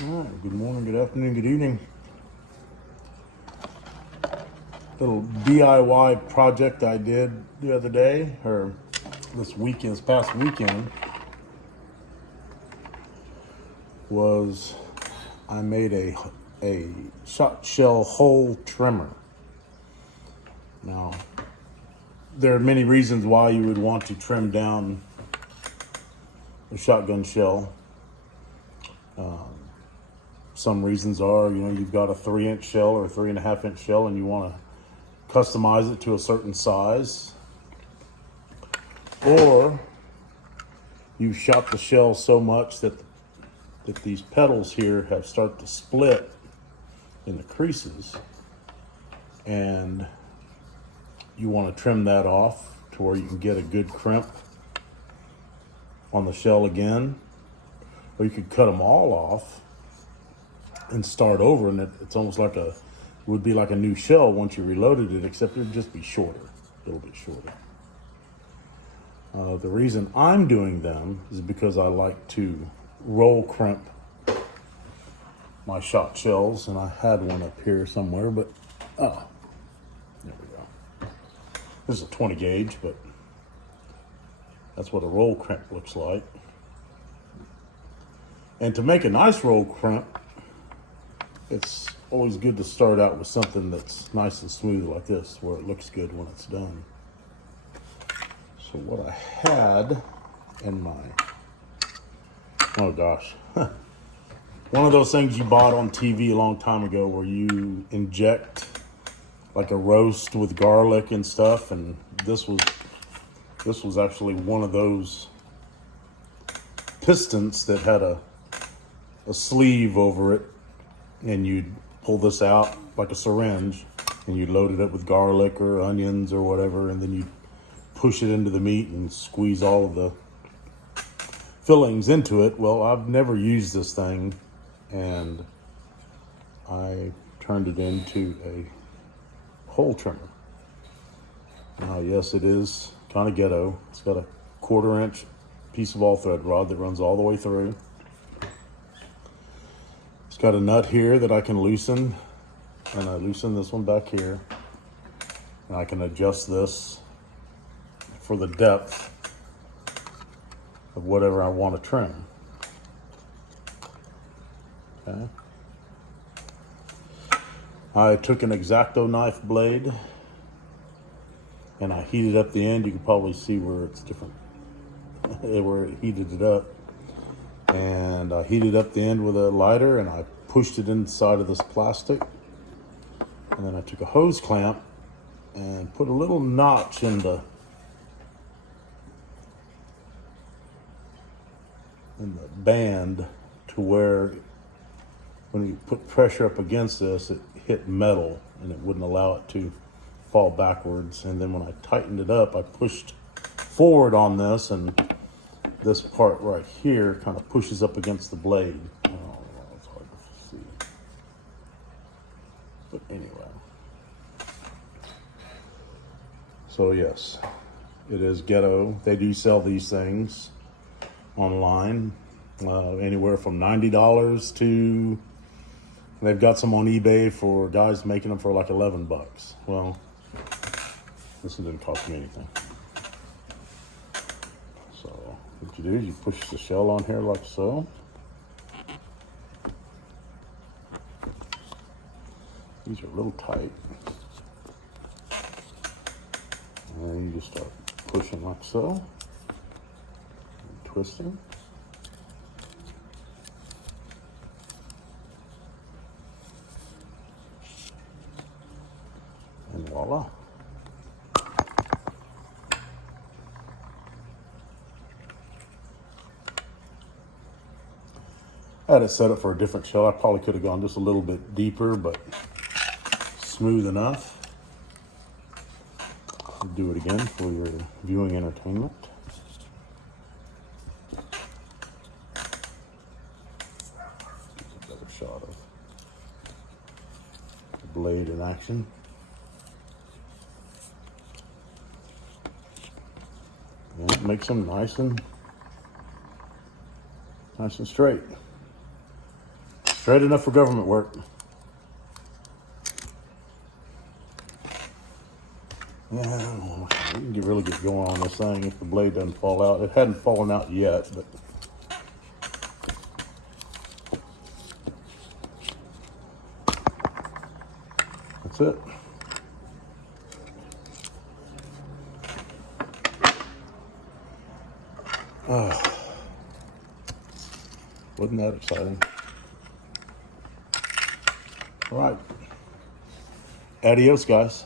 All right, good morning, good afternoon, good evening. Little DIY project I did the other day, or this past weekend, was I made a shot shell hole trimmer. Now, there are many reasons why you would want to trim down a shotgun shell. Some reasons are, you've got a 3-inch shell or a 3.5-inch shell and you want to customize it to a certain size. Or you've shot the shell so much that these petals here have started to split in the creases, and you want to trim that off to where you can get a good crimp on the shell again. Or you could cut them all off and start over, and it's almost like it would be like a new shell once you reloaded it, except it would just be shorter, a little bit shorter. The reason I'm doing them is because I like to roll crimp my shot shells, and I had one up here somewhere, but there we go. This is a 20 gauge, but that's what a roll crimp looks like. And to make a nice roll crimp, it's always good to start out with something that's nice and smooth like this, where it looks good when it's done. So what I had in my, oh gosh, one of those things you bought on TV a long time ago where you inject like a roast with garlic and stuff, and this was actually one of those pistons that had a sleeve over it, and you'd pull this out like a syringe and you'd load it up with garlic or onions or whatever, and then you'd push it into the meat and squeeze all of the fillings into it. Well, I've never used this thing, and I turned it into a hole trimmer. Now, yes, it is kind of ghetto. It's got a 1/4-inch piece of all thread rod that runs all the way through. It's got a nut here that I can loosen, and I loosen this one back here, and I can adjust this for the depth of whatever I want to trim. Okay. I took an X-Acto knife blade and I heated up the end. You can probably see where it's different, where it heated it up. And I heated up the end with a lighter, and I pushed it inside of this plastic. And then I took a hose clamp and put a little notch in the band to where when you put pressure up against this, it hit metal and it wouldn't allow it to fall backwards. And then when I tightened it up, I pushed forward on this, and this part right here kind of pushes up against the blade. Oh, it's hard to see. But anyway. So yes, it is ghetto. They do sell these things online, anywhere from $90 to, they've got some on eBay for guys making them for like $11. Well, this one didn't cost me anything. So what you do is you push the shell on here like so. These are a little tight. And then you just start pushing like so. Twisting. And voila. I had it set up for a different shell. I probably could have gone just a little bit deeper, but smooth enough. I'll do it again for your viewing entertainment. Another shot of the blade in action. And it makes them nice and straight. Straight enough for government work. Yeah, we can really get going on this thing if the blade doesn't fall out. It hadn't fallen out yet, but that's it. Wasn't that exciting? All right. Adios, guys.